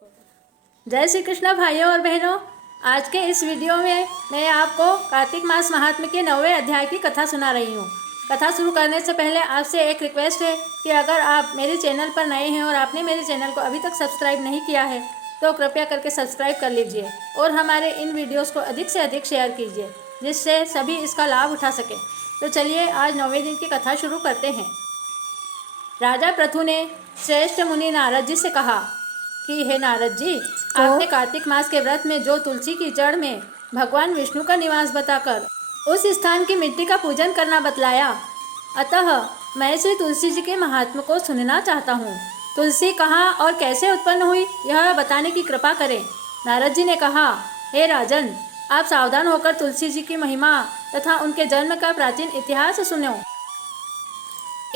जय श्री कृष्ण भाइयों और बहनों। आज के इस वीडियो में मैं आपको कार्तिक मास महात्म्य के 9वें अध्याय की कथा सुना रही हूँ। कथा शुरू करने से पहले आपसे एक रिक्वेस्ट है कि अगर आप मेरे चैनल पर नए हैं और आपने मेरे चैनल को अभी तक सब्सक्राइब नहीं किया है तो कृपया करके सब्सक्राइब कर लीजिए और हमारे इन वीडियोज़ को अधिक से अधिक शेयर कीजिए जिससे सभी इसका लाभ उठा सकें। तो चलिए आज 9वें दिन की कथा शुरू करते हैं। राजा पृथु ने श्रेष्ठ मुनि नारद जी से कहा कि हे नारद जी, आपने कार्तिक मास के व्रत में जो तुलसी की जड़ में भगवान विष्णु का निवास बताकर उस स्थान की मिट्टी का पूजन करना बतलाया, अतः मैं श्री तुलसी जी के महात्म्य को सुनना चाहता हूँ। तुलसी कहाँ और कैसे उत्पन्न हुई यह बताने की कृपा करें। नारद जी ने कहा, हे राजन, आप सावधान होकर तुलसी जी की महिमा तथा उनके जन्म का प्राचीन इतिहास सुनो।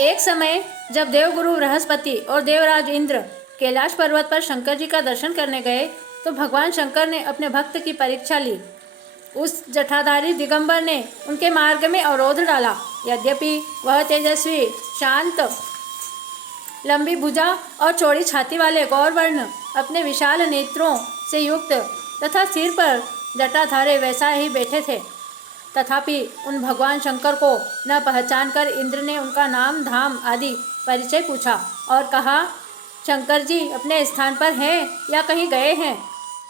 एक समय जब देवगुरु बृहस्पति और देवराज इंद्र कैलाश पर्वत पर शंकर जी का दर्शन करने गए तो भगवान शंकर ने अपने भक्त की परीक्षा ली। उस जटाधारी दिगंबर ने उनके मार्ग में अवरोध डाला। यद्यपि वह तेजस्वी, शांत, लंबी भुजा और चौड़ी छाती वाले गौरवर्ण अपने विशाल नेत्रों से युक्त तथा सिर पर जटाधारे वैसा ही बैठे थे, तथापि उन भगवान शंकर को न पहचानकर इंद्र ने उनका नाम, धाम आदि परिचय पूछा और कहा, शंकर जी अपने स्थान पर हैं या कहीं गए हैं।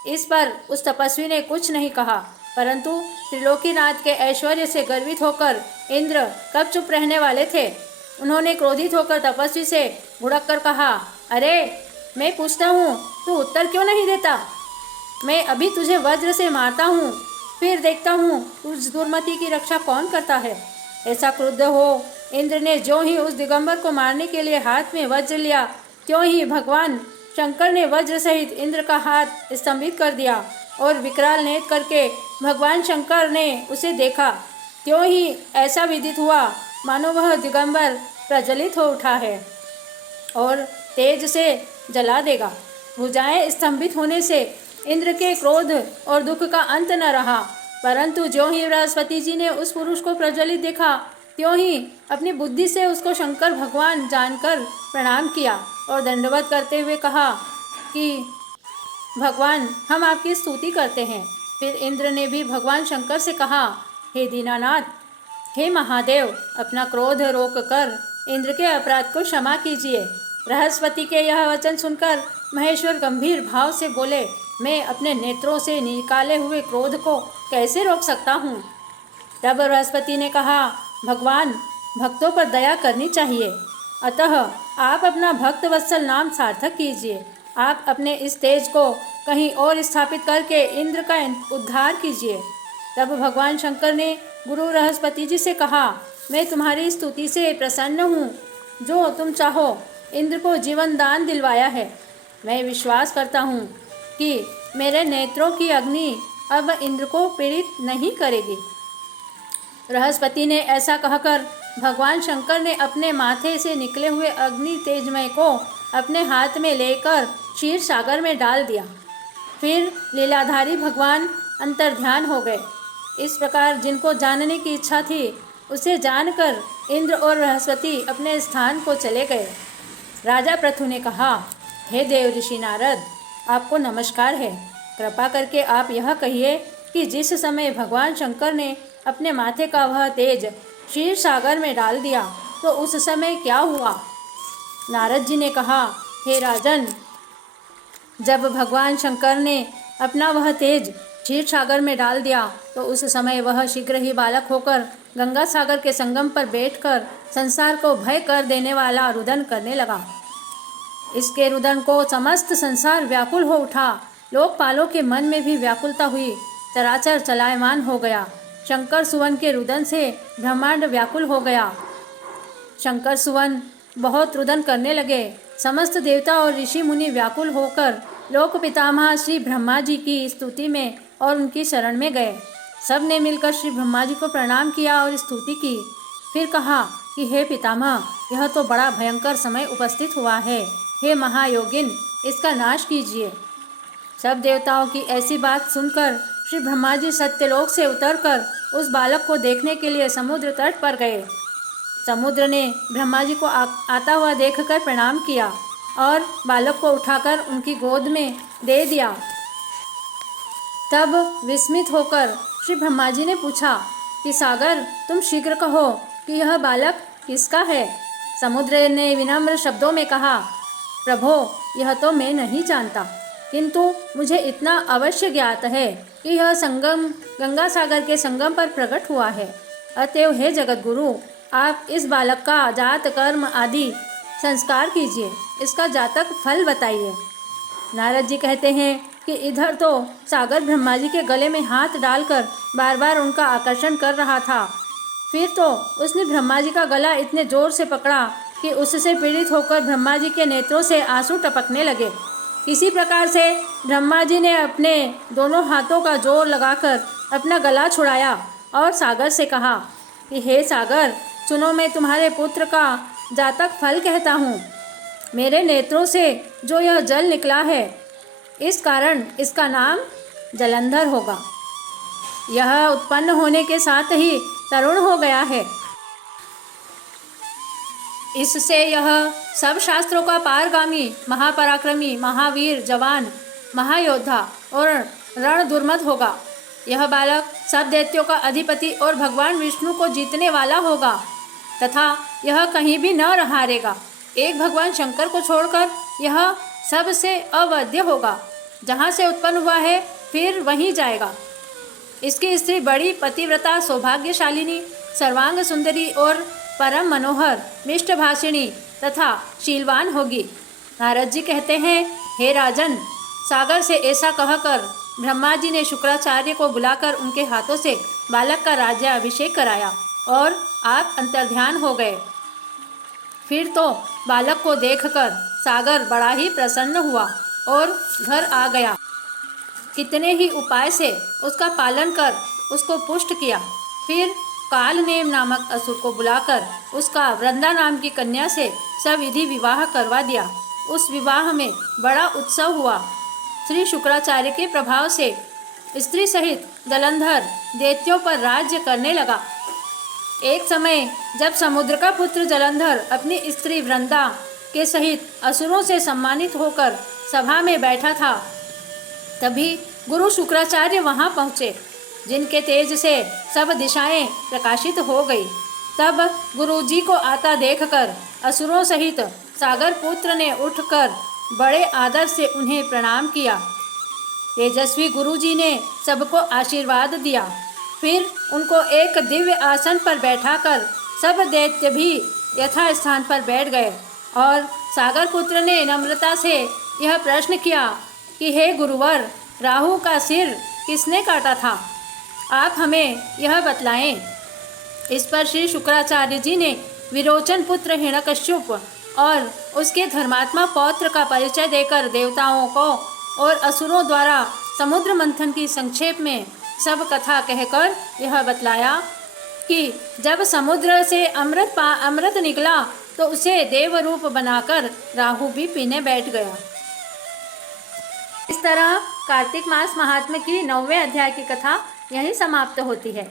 इस पर उस तपस्वी ने कुछ नहीं कहा, परंतु त्रिलोकीनाथ के ऐश्वर्य से गर्वित होकर इंद्र कब चुप रहने वाले थे। उन्होंने क्रोधित होकर तपस्वी से भुड़क कर कहा, अरे मैं पूछता हूँ, तू उत्तर क्यों नहीं देता? मैं अभी तुझे वज्र से मारता हूँ, फिर देखता हूँ उस दुर्मति की रक्षा कौन करता है। ऐसा क्रुद्ध हो इंद्र ने जो ही उस दिगंबर को मारने के लिए हाथ में वज्र लिया, त्यों ही भगवान शंकर ने वज्र सहित इंद्र का हाथ स्तंभित कर दिया और विकराल नेत्र करके भगवान शंकर ने उसे देखा। त्यों ही ऐसा विदित हुआ मानो वह दिगंबर प्रज्वलित हो उठा है और तेज से जला देगा। भुजाएं स्तंभित होने से इंद्र के क्रोध और दुख का अंत न रहा, परंतु ज्यों ही बृहस्पति जी ने उस पुरुष को प्रज्वलित देखा त्यों ही अपनी बुद्धि से उसको शंकर भगवान जानकर प्रणाम किया और दंडवत करते हुए कहा कि भगवान, हम आपकी स्तुति करते हैं। फिर इंद्र ने भी भगवान शंकर से कहा, हे दीनानाथ, हे महादेव, अपना क्रोध रोक कर इंद्र के अपराध को क्षमा कीजिए। बृहस्पति के यह वचन सुनकर महेश्वर गंभीर भाव से बोले, मैं अपने नेत्रों से निकाले हुए क्रोध को कैसे रोक सकता हूँ। तब बृहस्पति ने कहा, भगवान, भक्तों पर दया करनी चाहिए, अतः आप अपना भक्त वत्सल नाम सार्थक कीजिए। आप अपने इस तेज को कहीं और स्थापित करके इंद्र का उद्धार कीजिए। तब भगवान शंकर ने गुरु बृहस्पति जी से कहा, मैं तुम्हारी स्तुति से प्रसन्न हूँ। जो तुम चाहो इंद्र को जीवन दान दिलवाया है। मैं विश्वास करता हूँ कि मेरे नेत्रों की अग्नि अब इंद्र को पीड़ित नहीं करेगी। बृहस्पति ने ऐसा कहकर भगवान शंकर ने अपने माथे से निकले हुए अग्नि तेजमय को अपने हाथ में लेकर क्षीर सागर में डाल दिया। फिर लीलाधारी भगवान अंतर्ध्यान हो गए। इस प्रकार जिनको जानने की इच्छा थी उसे जानकर इंद्र और बृहस्पति अपने स्थान को चले गए। राजा पृथु ने कहा, हे देव ऋषि नारद, आपको नमस्कार है। कृपा करके आप यह कहिए कि जिस समय भगवान शंकर ने अपने माथे का वह तेज क्षीर सागर में डाल दिया तो उस समय क्या हुआ। नारद जी ने कहा, हे राजन, जब भगवान शंकर ने अपना वह तेज क्षीर सागर में डाल दिया तो उस समय वह शीघ्र ही बालक होकर गंगा सागर के संगम पर बैठकर संसार को भय कर देने वाला रुदन करने लगा। इसके रुदन को समस्त संसार व्याकुल हो उठा। लोकपालों के मन में भी व्याकुलता हुई। चराचर चलायमान हो गया। शंकर सुवन के रुदन से ब्रह्मांड व्याकुल हो गया। शंकर सुवन बहुत रुदन करने लगे। समस्त देवता और ऋषि मुनि व्याकुल होकर लोक पितामह श्री ब्रह्मा जी की स्तुति में और उनकी शरण में गए। सब ने मिलकर श्री ब्रह्मा जी को प्रणाम किया और स्तुति की। फिर कहा कि हे पितामह, यह तो बड़ा भयंकर समय उपस्थित हुआ है। हे महायोगिन, इसका नाश कीजिए। सब देवताओं की ऐसी बात सुनकर श्री ब्रह्मा जी सत्यलोक से उतरकर उस बालक को देखने के लिए समुद्र तट पर गए। समुद्र ने ब्रह्मा जी को आता हुआ देखकर प्रणाम किया। और बालक को उठाकर उनकी गोद में दे दिया। तब विस्मित होकर श्री ब्रह्मा जी ने पूछा कि सागर, तुम शीघ्र कहो कि यह बालक किसका है। समुद्र ने विनम्र शब्दों में कहा, प्रभो, यह तो मैं नहीं जानता, किंतु मुझे इतना अवश्य ज्ञात है कि यह संगम गंगा सागर के संगम पर प्रकट हुआ है। अतएव हे जगतगुरु, आप इस बालक का जात कर्म आदि संस्कार कीजिए, इसका जातक फल बताइए। नारद जी कहते हैं कि इधर तो सागर ब्रह्मा जी के गले में हाथ डालकर बार बार उनका आकर्षण कर रहा था। फिर तो उसने ब्रह्मा जी का गला इतने जोर से पकड़ा कि उससे पीड़ित होकर ब्रह्मा जी के नेत्रों से आंसू टपकने लगे। किसी प्रकार से ब्रह्मा जी ने अपने दोनों हाथों का जोर लगाकर अपना गला छुड़ाया और सागर से कहा कि हे सागर, सुनो, मैं तुम्हारे पुत्र का जातक फल कहता हूँ। मेरे नेत्रों से जो यह जल निकला है, इस कारण इसका नाम जलंधर होगा। यह उत्पन्न होने के साथ ही तरुण हो गया है। इससे यह सब शास्त्रों का पारगामी, महापराक्रमी, महावीर, जवान, महायोद्धा और रण दुर्मत होगा। यह बालक सब दैत्यों का अधिपति और भगवान विष्णु को जीतने वाला होगा तथा यह कहीं भी न हारेगा। एक भगवान शंकर को छोड़कर यह सबसे अवध्य होगा। जहाँ से उत्पन्न हुआ है फिर वहीं जाएगा। इसकी स्त्री बड़ी पतिव्रता, सौभाग्यशालिनी, सर्वांग सुंदरी और परम मनोहर, मिष्टभाषिणी तथा शीलवान होगी। नारद जी कहते हैं, हे राजन, सागर से ऐसा कहकर ब्रह्मा जी ने शुक्राचार्य को बुलाकर उनके हाथों से बालक का राज्याभिषेक कराया और आप अंतर्ध्यान हो गए। फिर तो बालक को देखकर सागर बड़ा ही प्रसन्न हुआ और घर आ गया। कितने ही उपाय से उसका पालन कर उसको पुष्ट किया। फिर कालनेम नामक असुर को बुलाकर उसका वृंदा नाम की कन्या से सविधि विवाह करवा दिया। उस विवाह में बड़ा उत्सव हुआ। श्री शुक्राचार्य के प्रभाव से स्त्री सहित जलंधर दैत्यों पर राज्य करने लगा। एक समय जब समुद्र का पुत्र जलंधर अपनी स्त्री वृंदा के सहित असुरों से सम्मानित होकर सभा में बैठा था, तभी गुरु शुक्राचार्य वहां पहुँचे, जिनके तेज से सब दिशाएं प्रकाशित हो गई। तब गुरुजी को आता देखकर असुरों सहित सागर पुत्र ने उठकर बड़े आदर से उन्हें प्रणाम किया। तेजस्वी गुरुजी ने सबको आशीर्वाद दिया। फिर उनको एक दिव्य आसन पर बैठाकर सब दैत्य भी यथा स्थान पर बैठ गए और सागर पुत्र ने नम्रता से यह प्रश्न किया कि हे गुरुवर, राहु का सिर किसने काटा था? आप हमें यह बतलाएं। इस पर श्री शुक्राचार्य जी ने विरोचन पुत्र हिरण्यकश्यप और उसके धर्मात्मा पौत्र का परिचय देकर देवताओं को और असुरों द्वारा समुद्र मंथन की संक्षेप में सब कथा कहकर यह बतलाया कि जब समुद्र से अमृत निकला तो उसे देव रूप बनाकर राहु भी पीने बैठ गया। इस तरह कार्तिक मास महात्म्य की 9वें अध्याय की कथा यहीं समाप्त होती है।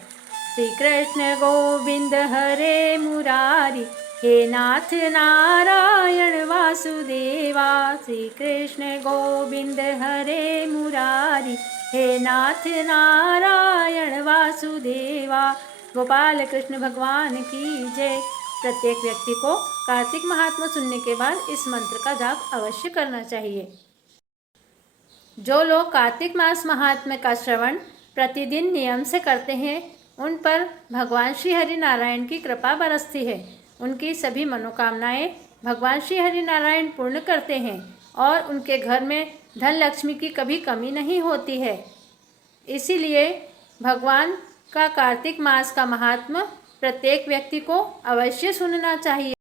श्री कृष्ण गोविंद हरे मुरारी, हे नाथ नारायण वासुदेवा। श्री कृष्ण गोविंद हरे मुरारी, हे नाथ नारायण वासुदेवा। गोपाल कृष्ण भगवान की जय। प्रत्येक व्यक्ति को कार्तिक महात्म्य सुनने के बाद इस मंत्र का जाप अवश्य करना चाहिए। जो लोग कार्तिक मास महात्म्य का श्रवण प्रतिदिन नियम से करते हैं, उन पर भगवान श्री हरि नारायण की कृपा बरसती है। उनकी सभी मनोकामनाएं भगवान श्री हरि नारायण पूर्ण करते हैं और उनके घर में धन लक्ष्मी की कभी कमी नहीं होती है। इसीलिए भगवान का कार्तिक मास का महात्म्य प्रत्येक व्यक्ति को अवश्य सुनना चाहिए।